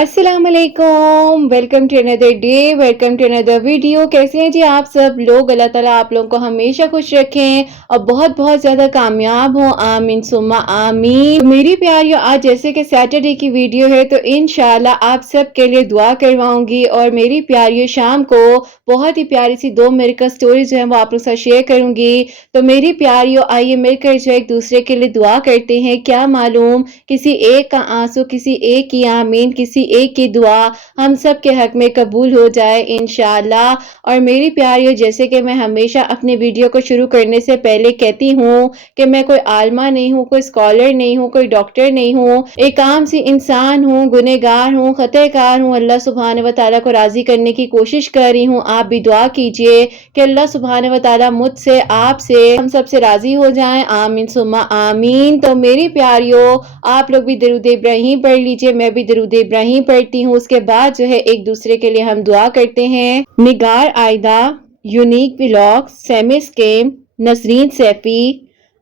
السلام علیکم، welcome to اندر ڈے، ویلکم ٹو اندر ویڈیو۔ کیسے ہیں جی آپ سب لوگ؟ اللہ تعالیٰ آپ لوگوں کو ہمیشہ خوش رکھیں اور بہت بہت زیادہ کامیاب ہوں، آمین ثم آمین۔ میری پیاریو، آج جیسے کہ سیٹرڈے کی ویڈیو ہے تو انشاءاللہ آپ سب کے لیے دعا کرواؤں گی، اور میری پیاریو شام کو بہت ہی پیاری سی 2 میریکل سٹوریز جو ہیں وہ آپ لوگ ساتھ شیئر کروں گی۔ تو میری پیاریو آئیے مل کر جو ایک دوسرے کے لیے دعا کرتے ہیں۔ کیا معلوم کسی ایک کا آنسو، کسی ایک کی آمین، کسی ایک کی دعا ہم سب کے حق میں قبول ہو جائے انشاءاللہ۔ اور میری پیاریو، جیسے کہ میں ہمیشہ اپنی ویڈیو کو شروع کرنے سے پہلے کہتی ہوں کہ میں کوئی عالمہ نہیں ہوں، کوئی اسکالر نہیں ہوں، کوئی ڈاکٹر نہیں ہوں، ایک عام سی انسان ہوں، گنہگار ہوں، خطا کار ہوں، اللہ سبحانہ وتعالیٰ کو راضی کرنے کی کوشش کر رہی ہوں۔ آپ بھی دعا کیجئے کہ اللہ سبحانہ وتعالیٰ مجھ سے، آپ سے، ہم سب سے راضی ہو جائیں، آمین ثم آمین۔ تو میری پیاریو، آپ لوگ بھی درود ابراہیم پڑھ لیجئے، میں بھی درود ابراہیم پڑھتی ہوں، اس کے بعد جو ہے ایک دوسرے کے لیے ہم دعا کرتے ہیں۔ نگار عائدہ، یونیک ولاگ، سیمی سکیم، نسرین سیفی،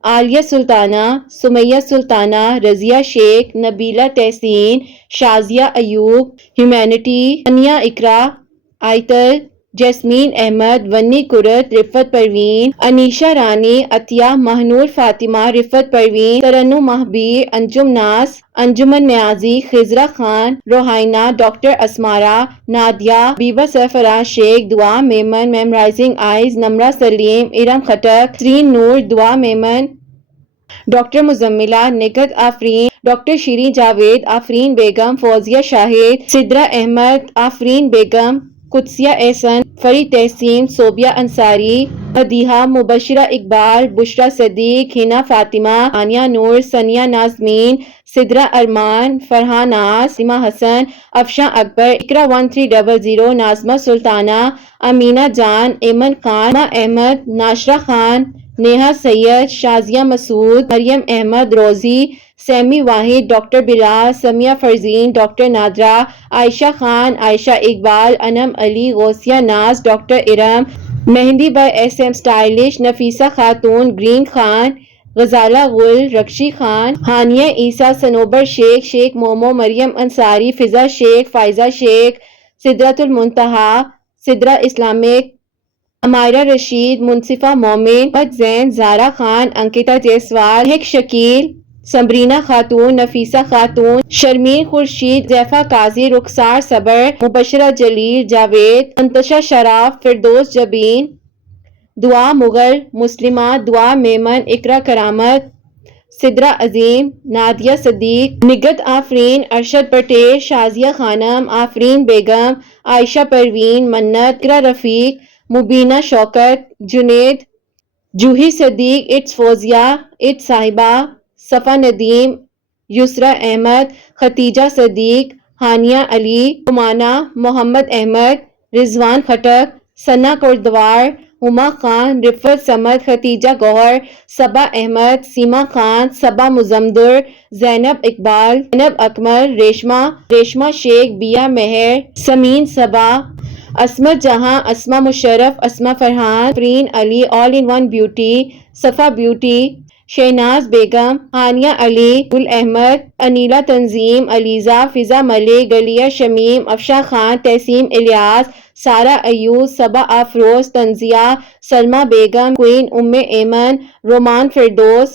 عالیہ سلطانہ، سمیہ سلطانہ، رضیہ شیخ، نبیلہ تحسین، شازیہ ایوب، ہیومینٹی، انیا اقرا، آئتل، جیسمین احمد، ونی کرت، رفت پروین، انیشہ رانی، عطیہ، مہنور فاطمہ، رفت پروین، ترنم مہبیر، انجم ناز، انجمن نیازی، خضرہ خان، روحائنہ، ڈاکٹر اسمارہ، نادیہ، بیبہ سرفراز شیخ، دعا میمن، میمرائزنگ آئیز، نمرہ سلیم، ارم خٹک، سرین نور، دعا میمن، ڈاکٹر مزملہ، نگہت آفرین، ڈاکٹر شیریں جاوید، آفرین بیگم، فوزیہ شاہد، سدرہ احمد، آفرین بیگم، قدسیہ احسن، فرید تحسین، صوبیہ انصاری، مدیحہ، مبشرہ اقبال، بشرا صدیق، ہنا فاطمہ، آنیہ نور، ثانیہ نازمین، سدرہ ارمان، فرحان ناز، سیمہ حسن، افشاں اکبر، اقرا 1300، ناظمہ سلطانہ، امینہ جان، ایمن خان، ماں احمد، ناشرہ خان، نیہا سید، شازیہ مسعود، مریم Ahmad, Rozi, Seemi Wahid, doctor Bilal, Sumaiya Farzeen, doctor Nadira, Ayesha Khan, Ayesha Iqbal, Anam Ali, Ghausia Naz, doctor Iram, Mehndi by S M stylish, Nafisa Khatoon, green Khan, Ghazala Gul, رکشی خان، ہانیہ عیسیٰ، صنوبر شیخ، شیخ مومو، مریم انصاری، فضا شیخ، فائزہ شیخ، سدرۃ المنتہا، سدرہ اسلامک، امائرہ رشید، منصفہ مومن، بد زین، زارا خان، انکتا جیسوال، مہک شکیل، سمرینہ خاتون، نفیسہ خاتون، شرمین خورشید، زیفہ قاضی، رخسار صبر، مبشرہ جلیل، جاوید، انتشا شراف، فردوس جبین، دعا مغل، مسلمہ، دعا میمن، اقرا کرامت، سدرہ عظیم، نادیہ صدیق، نگہت آفرین، ارشد پٹیل، شازیہ خانم، آفرین بیگم، عائشہ پروین، منت، اقرا رفیق، مبینہ شوکت، جنید، جوہی صدیق، اٹس فوزیہ، اٹس صاحبہ، صفا ندیم، یسرا احمد، ختیجہ صدیق، ہانیہ علی، عمانہ، محمد احمد، رضوان خٹک، ثنا کوردوار، ہما خان، رفت سمد، ختیجہ گوہر، صبا احمد، سیما خان، صبا مزمدر، زینب اقبال، زینب اکمل، ریشمہ شیخ، بیا مہر، سمین Saba, Ismat Jahan, Asma Musharraf, Asma Farhan, Fareen Ali, all in one beauty, Safa beauty, Shahnaz Begum, Hania علی، گل احمد، انیلہ تنظیم، علیزہ، فضا ملک، گلیہ شمیم، افشاں خان، تحسین الیاس، سارہ ایوب، صبا افروز، تنزیہ، سلمہ بیگم، کوئین ام ایمن، رومان فردوس،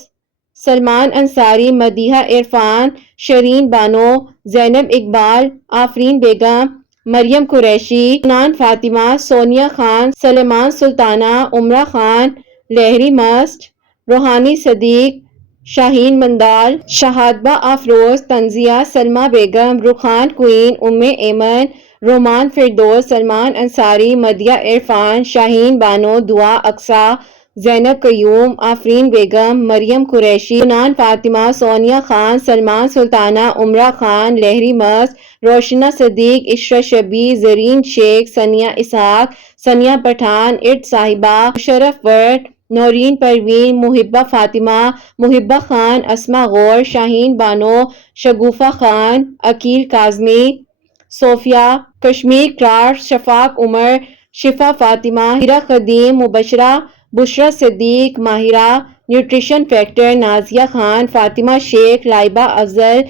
سلمان انصاری، مدیحہ عرفان، شرین بانو، زینب اقبال، آفرین بیگم، مریم قریشی، نان فاطمہ، سونیا خان، سلیمان سلطانہ، عمرہ خان، لہری مسٹ، روحانی صدیق، شاہین مندال، شہادبہ افروز، تنزیہ، سلمہ بیگم، رخان کوئین ام ایمن، رومان فردوس، سلمان انصاری، مدیہ عرفان، شاہین بانو، دعا اقصیٰ، زینب قیوم، آفرین بیگم، مریم قریشی، نان فاطمہ، سونیا خان، سلمان سلطانہ، عمرہ Khan, Lohri must, روشنہ Siddiq, Ishrah شبی، Zareen Sheikh, Sania Ishaq, Sania Pathan, it's صاحبہ، مشرف ورد، نورین پروین، محبہ فاطمہ، محبہ خان، اسما غور، شاہین بانو، شگوفہ خان، عقیل کاظمی، صوفیہ، کشمیر کرافٹ، شفاق عمر، شفا فاطمہ، ہیرا قدیم، مبشرہ، بشرا صدیق، ماہرہ، نیوٹریشن فیکٹر، نازیہ خان، فاطمہ شیخ، لائبہ افضل،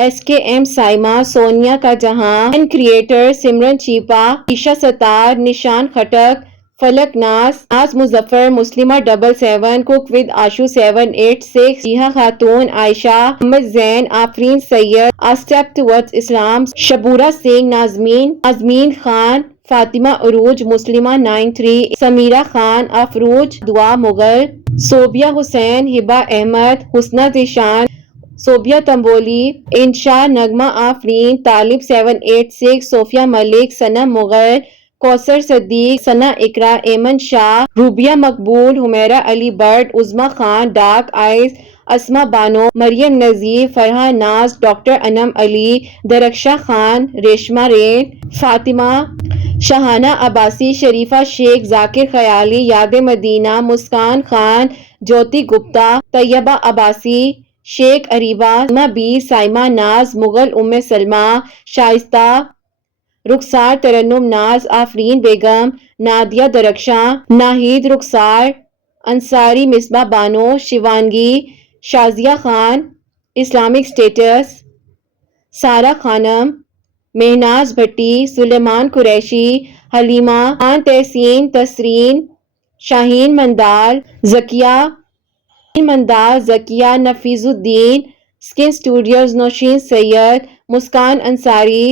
SKM سائمہ، سونیا کا جہاں، کریٹر سمرن چیپا، عیشا ستار، نشان خٹک، فلک ناز مظفر، مسلمہ 77، کوک ود آشو 786، جیہا خاتون، عائشہ، محمد زین، آفرین سید، اسٹیپ ٹوورڈز اسلام، شبورہ سنگھ، نازمین خان، فاطمہ عروج، مسلمہ 93، سمیرہ خان، افروج، دعا مغل، صوبیہ حسین، ہبہ احمد، حسنہ ذیشان، صوبیہ تنبولی، انشا، نغمہ Afreen, Talib 786، Sofia Malik, Sanam Mughal, Kausar Siddique, Sana Iqra, Aiman Shah, Rubia Maqbool, Humaira Ali Butt, Uzma Khan, dark eyes, Asma Bano, Maryam Nazir, Farah Naz, doctor Anam Ali, Darakhshan Khan, Reshma rain, Fatima Shahana Abbasi, Sharifa Shaikh, Zakir خیالی، یاد مدینہ، مسکان خان، جوتی گپتا، طیبہ عباسی، شیخ اریبہ، سلمہ بی، سائمہ ناز، مغل ام سلمہ، شائستہ، رخسار ترنم ناز، آفرین بیگم، نادیہ درخشاں، ناہید رخسار، انصاری مصباح بانو، شیوانگی، شازیہ خان، اسلامک اسٹیٹس، سارہ خانم، مہناز بھٹی، سلیمان قریشی، حلیمہ خان، تحسین، تسرین، شاہین مندال، Zakia, Nafees Uddin, skin studios, Nausheen Syed, Muskan Ansari,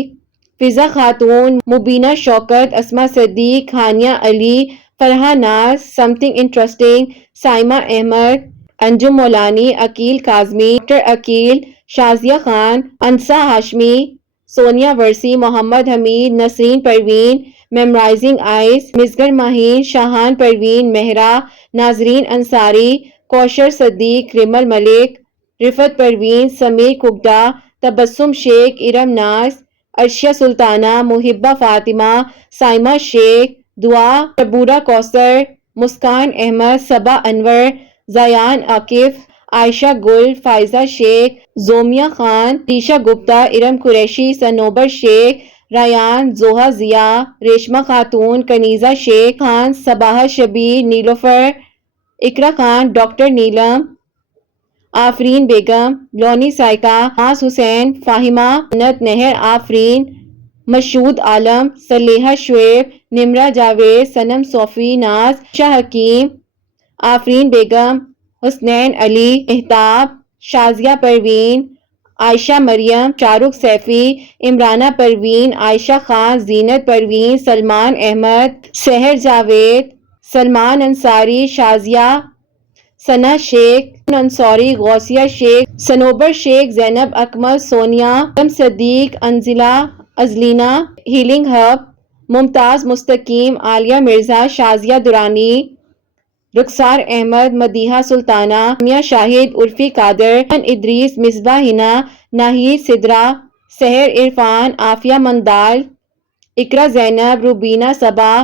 Fiza Khatoon, Mubina Shaukat, Asma Siddique, Hania Ali, Farah Naz, something interesting, Saima Ahmed, Anjum Maulani, Aqeel Kazmi, doctor Aqeel, Shazia Khan, Insa Hashmi, Sonia Warsi, Muhammad Hameed, Nasreen Parveen, memorizing eyes, مصغر ماہین، شاہان پروین، مہرا، ناظرین انصاری، کوثر صدیق، ریمل ملک، رفت پروین، سمیر کگڈا، تبسم شیخ، ارم ناز، عرشیہ سلطانہ، محبہ فاطمہ، سائمہ شیخ، دعا، شبورہ کوثر، مسکان احمد، صبا انور، زیان عاکف، عائشہ گل، فائزہ شیخ، زومیہ خان، عیشہ گپتا، ارم قریشی، صنوبر شیخ، ریان، زوہا ضیا، ریشمہ خاتون، کنیزہ شیخ خان، صباحہ شبیر، نیلوفر، اقرا خان، ڈاکٹر نیلم، آفرین بیگم، لونی سائکہ، معاذ حسین، فاہمہ جنت، نہر آفرین، مشہود عالم، صلیحہ شعیب، نمرہ جاوید، صنم صوفی ناز، عائشہ حکیم، آفرین بیگم، حسنین علی، مہتاب، شازیہ پروین، عائشہ مریم، شاہ رخ سیفی، عمرانہ پروین، عائشہ خان، زینت پروین، سلمان احمد، سحر جاوید، سلمان انصاری، شازیہ، ثنا شیخ، انصاری، غوثیہ شیخ، صنوبر شیخ، زینب اکمل، سونیا، علم صدیق، انزلہ، ازلینہ، ہیلنگ ہب، ممتاز مستقیم، عالیہ مرزا، شازیہ درانی، رخسار احمد، مدیحہ سلطانہ، سمیہ شاہد، عرفی قادر، ایمن ادریس، مصباح ہنا، ناہید سدرہ، سحر عرفان، عافیہ مندال، اقرا زینب، روبینہ صبا،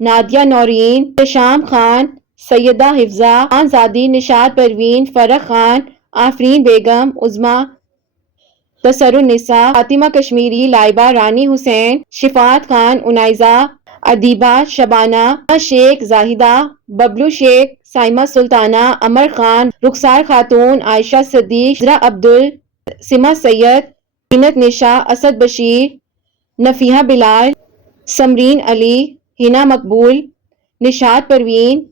نادیہ نورین، احتشام خان، سیدہ حفظہ، خان زادی، نشاط پروین، فرح خان، آفرین بیگم، عظمیٰ، تسر النساء، فاطمہ کشمیری، لائبہ، رانی حسین، شفاعت خان، عنائزہ، ادیبہ، شبانہ شیخ، زاہدہ، ببلو شیخ، سائمہ سلطانہ، امر خان، رخسار خاتون، عائشہ صدیق، عذرا عبدل، سما سید، زینت نشا، اسد بشیر، نفیحہ بلال، سمرین علی، ہنا مقبول، نشاط پروین،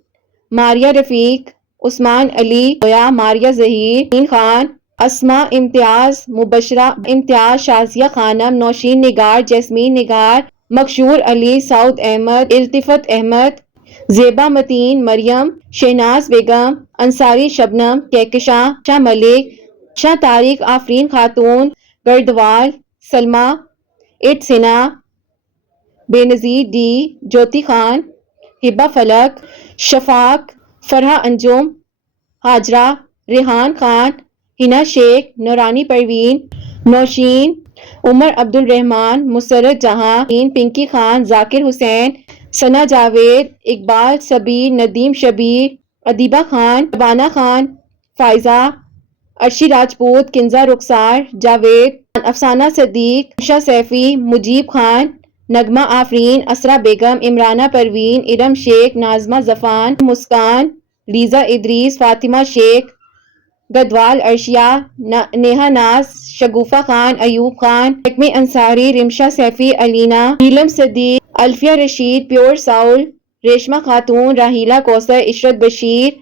ماریہ رفیق، عثمان علی، گویا، ماریہ ظہیر، نین خان، اسماء امتیاز، مبشرہ امتیاز، شازیہ خانم، نوشین نگار، جیسمین نگار، مقشور علی، سعود احمد، التفت احمد، زیبا متین، مریم، شہناز بیگم، انصاری شبنم، کہکشاں، شاہ ملک، شاہ طارق، آفرین خاتون، گردوال، سلمہ، اٹس ہنا، بے نظیر ڈی، جوتی خان، ہبہ فلک، شفاق، فرحہ انجم، ہاجرہ، ریحان خان، ہنا شیخ، نورانی پروین، نوشین، عمر عبد الرحمان، مسرت جہاں، پنکی خان، ذاکر حسین، ثنا جاوید، اقبال صبیر، ندیم شبیر، ادیبہ خان، شبانہ خان، فائزہ، عرشی راجپوت، کنزہ رخسار، جاوید، افسانہ صدیق، عائشہ سیفی، مجیب خان، نغمہ آفرین، اسرا بیگم، عمرانہ پروین، ارم شیخ، ناظمہ زفان، مسکان، لیزا ادریس، فاطمہ شیخ، गदवाल अर्शिया, नेहा नाज, शगुफा खान, अयूब खान, हकमी अंसारी, रिमशा सैफी, अलीना, नीलम सदीक, अल्फिया रशीद, प्योर साउल, रेशमा खातून, राहीला कौसर, इशरत बशीर,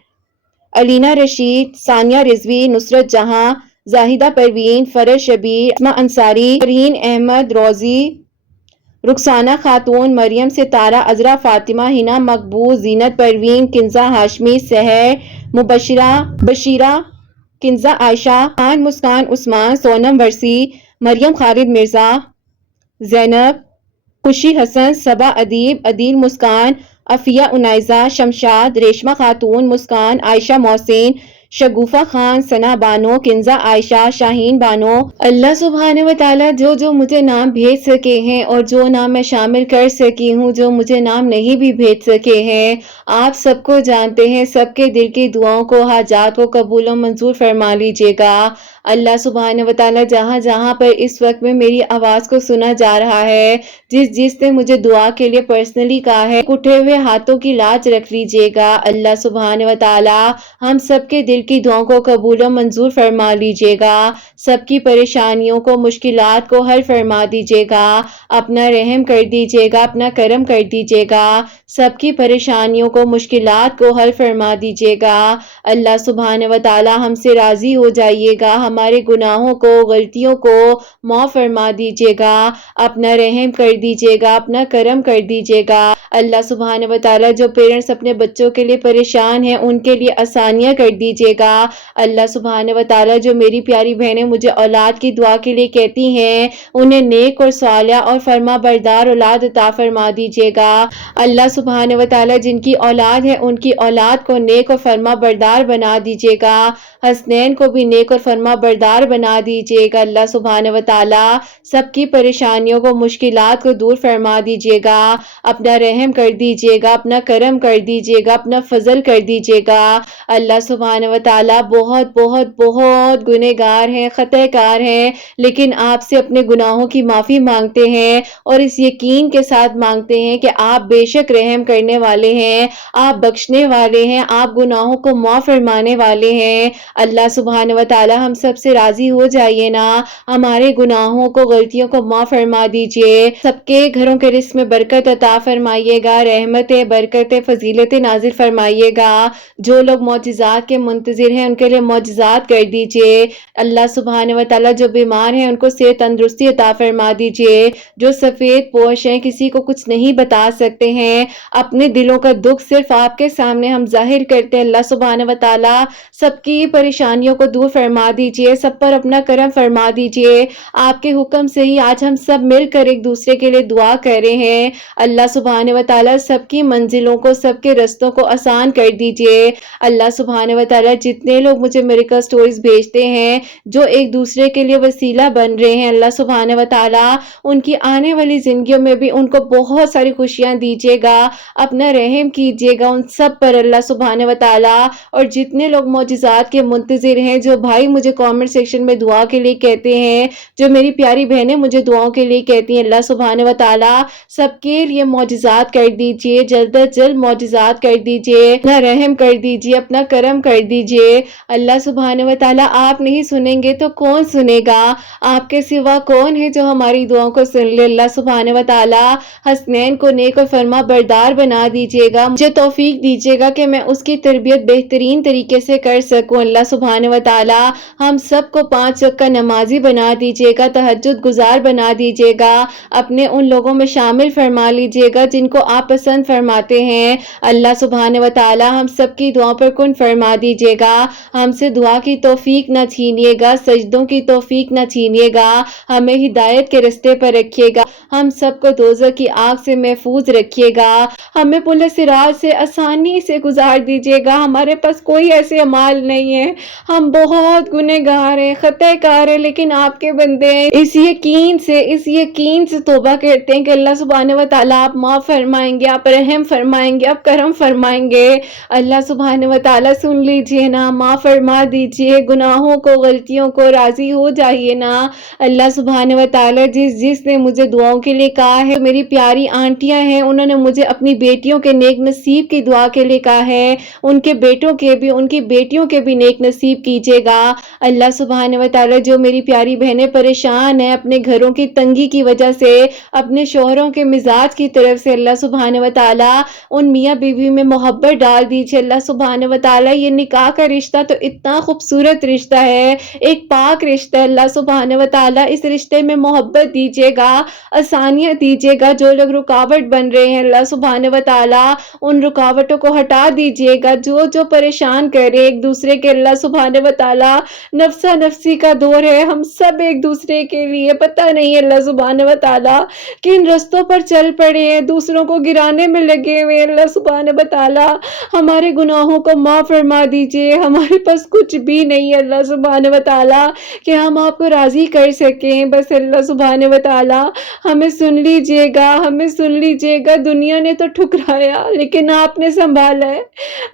अलीना रशीद, सानिया रिजवी, नुसरत जहां, जाहिदा परवीन, फरज शबीर, अस्मा अंसारी, फरहीन अहमद, रोजी, रुखसाना खातून, मरियम सितारा, अजरा फातिमा, हिना मकबूल, जीनत परवीन, किंजा हाशमी, सहर, मुबशिरा बशीरा, किंजा आयशा खान, मुस्कान उस्मान, सोनम वर्सी, मरियम खालिद मिर्जा, जैनब, खुशी हसन, सबा अदीब, अदील मुस्कान, अफिया उनाइजा, शमशाद, रेशमा खातून, मुस्कान, आयशा मोहसिन, शगुफा खान, सना बानो, किंजा आयशा, शाहीन बानो। अल्लाह सुब्हाने व तआला जो मुझे नाम भेज सके हैं और जो नाम मैं शामिल कर सकी हूँ, जो मुझे नाम नहीं भी भेज सके हैं, आप सबको जानते हैं, सबके दिल की दुआओं को, हाजात को कबूल और मंजूर फरमा लीजिएगा। अल्लाह सुब्हाने व तआला जहाँ जहाँ पर इस वक्त में मेरी आवाज़ को सुना जा रहा है, जिसने मुझे दुआ के लिए पर्सनली कहा है, उठे हुए हाथों की लाज रख लीजिएगा। अल्लाह सुब्हाने व तआला हम सबके दिल की दुआओं को कबूल और मंजूर फरमा लीजिएगा। सबकी परेशानियों को, मुश्किलात को हल फरमा दीजिएगा। अपना रहम कर दीजिएगा, अपना करम कर दीजिएगा। सबकी परेशानियों को, मुश्किलात को हल फरमा दीजिएगा। अल्लाह सुब्हाने व तआला हमसे राजी हो जाइएगा। हमारे गुनाहों को, गलतियों को माफ़ फरमा दीजिएगा। अपना रहम कर दीजिएगा, अपना करम कर दीजिएगा। अल्लाह सुब्हाने व तआला जो पेरेंट्स अपने बच्चों के लिए परेशान हैं, उनके लिए आसानियाँ कर दीजिएगा। अल्लाह सुब्हाने व तआला जो मेरी प्यारी बहनें मुझे औलाद की दुआ के लिए कहती हैं, उन्हें नेक और सालिहा और फरमा बरदार औलाद अता फरमा दीजिएगा। अल्लाह सुब्हाने व तआला जिनकी औलाद है, उनकी औलाद को नेक और फरमा बरदार बना दीजिएगा। हसनैन को भी नेक और फरमा बरदार बना दीजिएगा। अल्लाह सुब्हाने व तआला सबकी परेशानियों को, मुश्किलात को दूर फरमा दीजिएगा। अपना रहम कर दीजिएगा, अपना करम कर दीजिएगा, अपना फजल कर दीजिएगा। अल्लाह सुब्हाने व तआला बहुत बहुत बहुत गुनहगार हैं, खतकार हैं, लेकिन आपसे अपने गुनाहों की माफ़ी मांगते हैं और इस यकीन के साथ मांगते हैं कि आप बेशक रहम करने वाले हैं, आप बख्शने वाले हैं, आप गुनाहों को माफ़ फरमाने वाले हैं। अल्लाह सुब्हाने व तआला हम सब से राज़ी हो जाइए ना, हमारे गुनाहों को, गलतियों को माफ़ फरमा दीजिए। सबके घरों के रिज़्क़ में बरकत अता फरमाइएगा, रहमतें, बरकतें, फजीलतें नाज़िल फरमाइएगा। जो लोग मौजिज़ात के मुंतज़िर हैं, उनके लिए मौजिज़ात कर दीजिए। अल्लाह सुब्हाने व तआला जो बीमार हैं, उनको सेहत तंदुरुस्ती अता फरमा दीजिए। जो सफ़ेद पोश हैं, किसी को कुछ नहीं बता सकते हैं, अपने दिलों का दुख सिर्फ आपके सामने हम जाहिर करते हैं। अल्लाह सुब्हाने व तआला सबकी परेशानियों को दूर फरमा दीजिए, सब पर अपना करम फरमा दीजिए। आपके हुक्म से ही आज हम सब मिलकर एक दूसरे के लिए दुआ कर रहे हैं। अल्लाह सुब्हाने व तआला सबकी मंजिलों को, सबके रस्तों को आसान कर दीजिए। अल्लाह सुब्हाने व तआला जितने लोग मुझे मिरेकल स्टोरीज भेजते हैं, जो एक दूसरे के लिए वसीला बन रहे हैं, अल्लाह सुब्हाने व तआला उनकी आने वाली ज़िंदगियों में भी उनको बहुत सारी खुशियाँ दीजिएगा। अपना रहम कीजिएगा उन सब पर अल्लाह सुब्हाने व तआला। और जितने लोग मौजिज़ात के मुंतज़िर हैं, जो भाई मुझे कमेंट सेक्शन में दुआ के लिए कहते हैं, जो मेरी प्यारी बहनें मुझे दुआओं के लिए कहती हैं, अल्लाह सुब्हाने व तआला सबके लिए मौजिज़ात कर दीजिए, जल्द अज जल्द मौजिज़ात कर दीजिए, अपना रहम कर दीजिए, अपना करम कर दीजिए। अल्लाह सुब्हाने व तआला आप नहीं सुनेंगे तो कौन सुनेगा? आपके सिवा कौन है जो हमारी दुआओं को सुन ले? अल्लाह सुब्हाने व तआला हसनैन को नेक और फरमा बरदार बना दीजिएगा। मुझे तौफीक दीजिएगा कि मैं उसकी तरबियत बेहतरीन तरीके से कर सकूं। अल्लाह सुब्हाने व तआला हम सबको 5 वक्त का नमाजी बना दीजिएगा, तहज्जुद गुजार बना दीजिएगा। अपने उन लोगों में शामिल फरमा लीजिएगा जिनको आप पसंद फरमाते हैं। अल्लाह सुब्हाने व तआला हम सबकी दुआओं पर कुन फरमा दीजिएगा। हमसे दुआ की तौफीक न छीनिएगा, सजदों की तौफीक न छीनिएगा। हमें हिदायत के रास्ते पर रखिएगा। हम सबको दोज़ख की आग से महफूज रखिएगा। हमें पुल सिरात से आसानी से गुजार दीजिएगा। हमारे पास कोई ऐसे अमाल नहीं है, हम बहुत गुनहगार हैं, खतकार हैं, लेकिन आपके बंदे हैं। इस यकीन से तौबा करते हैं कि अल्लाह सुब्हाने व तआला आप माफ़ फरमाएंगे, आप रहम फरमाएंगे, आप करम फरमाएंगे। अल्लाह सुब्हाने व तआला सुन लीजिए ना, माफ़ फरमा दीजिए गुनाहों को, गलतियों को, राज़ी हो जाइए ना। अल्लाह सुब्हाने व तआला जिसने मुझे दुआओं दुआओं के लिए कहा है। मेरी प्यारी आंटियां हैं, उन्होंने मुझे अपनी बेटियों के नेक नसीब की दुआ के लिए कहा है, उनके बेटों के भी, उनकी बेटियों के भी नेक नसीब कीजिएगा। अल्लाह सुब्हान व तआला जो मेरी प्यारी बहनें परेशान हैं अपने घरों की तंगी की वजह से, अपने शौहरों के मिजाज की तरफ से, अल्लाह सुब्हान व तआला उन मियाँ बीवी में मोहब्बत डाल दीजिए। अल्लाह सुब्हान व तआला ये निकाह का रिश्ता तो इतना खूबसूरत रिश्ता है, एक पाक रिश्ता है। अल्लाह सुब्हान व तआला इस रिश्ते में मोहब्बत दीजिएगा, आसानियाँ दीजिएगा। जो लोग रुकावट बन रहे हैं अल्लाह सुब्हान व तआला उन रुकावटों को हटा दीजिएगा। जो जो परेशान कर रहे एक दूसरे के, अल्लाह सुब्हान व तआला नफ्सा नफ्सी का दौर है, हम सब एक दूसरे के लिए पता नहीं अल्लाह सुब्हान व तआला किन रस्तों पर चल पड़े हैं, दूसरों को गिराने में लगे हुए। अल्लाह सुब्हान व तआला हमारे गुनाहों को माफ फरमा दीजिए। हमारे पास कुछ भी नहीं है अल्लाह सुब्हान व तआला कि हम आपको राजी कर सकें, बस अल्लाह सुब्हान व तआला हमें सुन लीजिएगा, हमें सुन लीजिएगा। दुनिया ने तो ठुकराया लेकिन आपने संभाला है।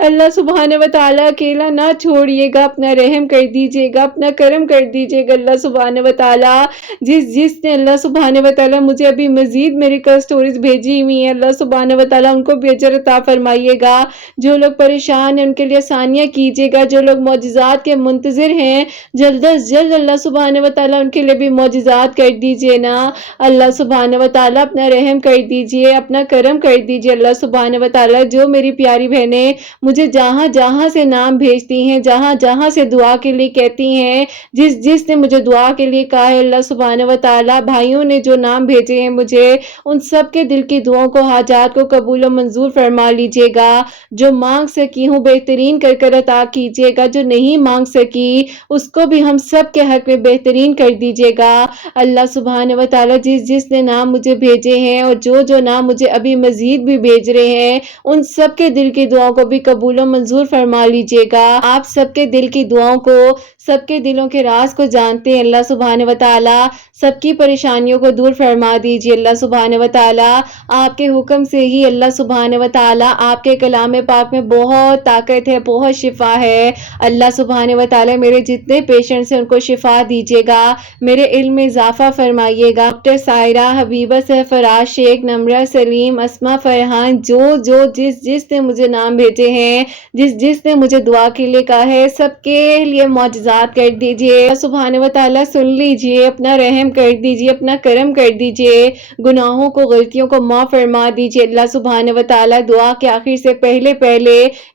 अल्लाह सुब्हान व तआला अकेला ना छोड़िएगा, अपना रहम कर दीजिएगा, अपना करम कर दीजिएगा। अल्लाह सुब्हान व तआला जिसने अल्लाह सुब्हान व तआला मुझे अभी मजीद मेडिकल स्टोरीज भेजी हुई हैं, अल्लाह सुब्हान व तआला उनको भी अजर अता फरमाइएगा। जो लोग परेशान हैं उनके लिए आसानियाँ कीजिएगा, जो लोग मौजिज़ात के मुंतज़िर हैं जल्द अज जल्द अल्लाह सुब्हान व तआला उनके लिए भी मौजिज़ात कर दीजिए ना। अल्लाह सुब्हान व तआला अपना रहम कर दीजिए, अपना करम कर दीजिए। अल्लाह सुब्हान व तआला जो मेरी प्यारी बहनें मुझे जहाँ जहाँ से नाम भेजती हैं, जहाँ जहाँ से दुआ के लिए कहती हैं, जिसने मुझे दुआ के लिए कहा है, अल्लाह सुब्हान व तआला भाइयों ने जो नाम भेजे हैं मुझे, उन सब के दिल की दुआओं को, हाजात को कबूल और मंजूर फरमा लीजिएगा। जो मांग सकी हूँ बेहतरीन कर कर अता कीजिएगा, जो नहीं मांग सकी उसको भी हम सब के हक में बेहतरीन कर दीजिएगा। अल्लाह सुब्हान व तआला जिसने नाम मुझे भेजे हैं और जो नाम मुझे अभी मजीद भी भेज रहे हैं, उन सब के दिल की दुआओं को भी कबूल और मंजूर फरमा लीजिएगा। आप सबके दिल की दुआओं को, सबके दिलों के राज को जानते हैं। अल्लाह सुब्हान व तआला सबकी परेशानियों को दूर फरमा दीजिए। अल्लाह सुब्हान व तआला आपके हुक्म से ही, अल्लाह सुब्हान व तआला आपके कलाम पाक में बहुत ताकत है, बहुत शिफा है। अल्लाह सुब्हान व तआला मेरे जितने पेशेंट्स हैं उनको शिफा दीजिएगा, मेरे इल्म में इजाफा फरमाइएगा। डॉक्टर सायरा, हबीबा, सरफराज शेख, नमरा, सलीम, अस्मा, फरहान, जो जिसने मुझे नाम भेजे हैं, जिसने मुझे दुआ के लिए कहा है, सबके लिए मौजज़ात कर दीजिए। सुब्हान व तआला सुन लीजिए, अपना रहम कर दीजिए, अपना करम कर दीजिए, गुनाहों को, गलतियों को माफ फरमा दीजिए। अल्लाह सुब्हान व तआला दुआ के आखिर से पहले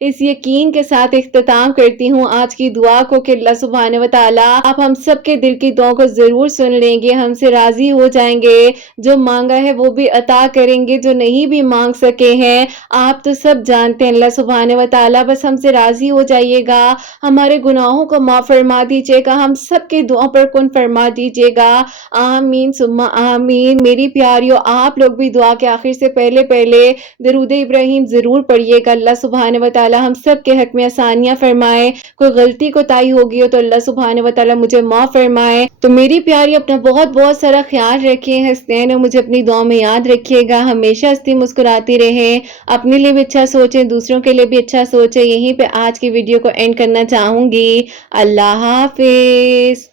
इस यकीन के साथ इख्तिताम करती हूँ आज की दुआ को कि अल्लाह सुब्हान व तआला आप हम सब के दिल की दुआओं को जरूर सुन लेंगे, हमसे राजी हो जाएंगे। जो मांगा है वो भी अता करेंगे, जो नहीं भी मांग सके हैं आप तो सब जानते हैं। अल्लाह सुब्हान व तआला बस हमसे राजी हो जाइएगा, हमारे गुनाहों को माफ फरमा दीजिएगा, हम सब की दुआओं पर कुन फरमा दीजिएगा। आमीन सुम्मा आमीन। मेरी प्यारियों, आप लोग भी दुआ के आखिर से पहले दरूद इब्राहिम जरूर पढ़िएगा। अल्लाह सुब्हान व तआला हम सब के हक में आसानियां फरमाए। कोई गलती कोताही होगी हो तो अल्लाह सुब्हान व तआला मुझे माफ फरमाए। तो मेरी प्यारी, अपना बहुत बहुत सारा ख्याल रखिए, हंसदैन और मुझे अपनी दुआ में याद रखिएगा। हमेशा हंसती मुस्कुराती रहें, अपने लिए भी अच्छा सोचें, दूसरों के लिए भी अच्छा सोचें। यहीं पे आज की वीडियो को एंड करना चाहूंगी। अल्लाह हाफिज।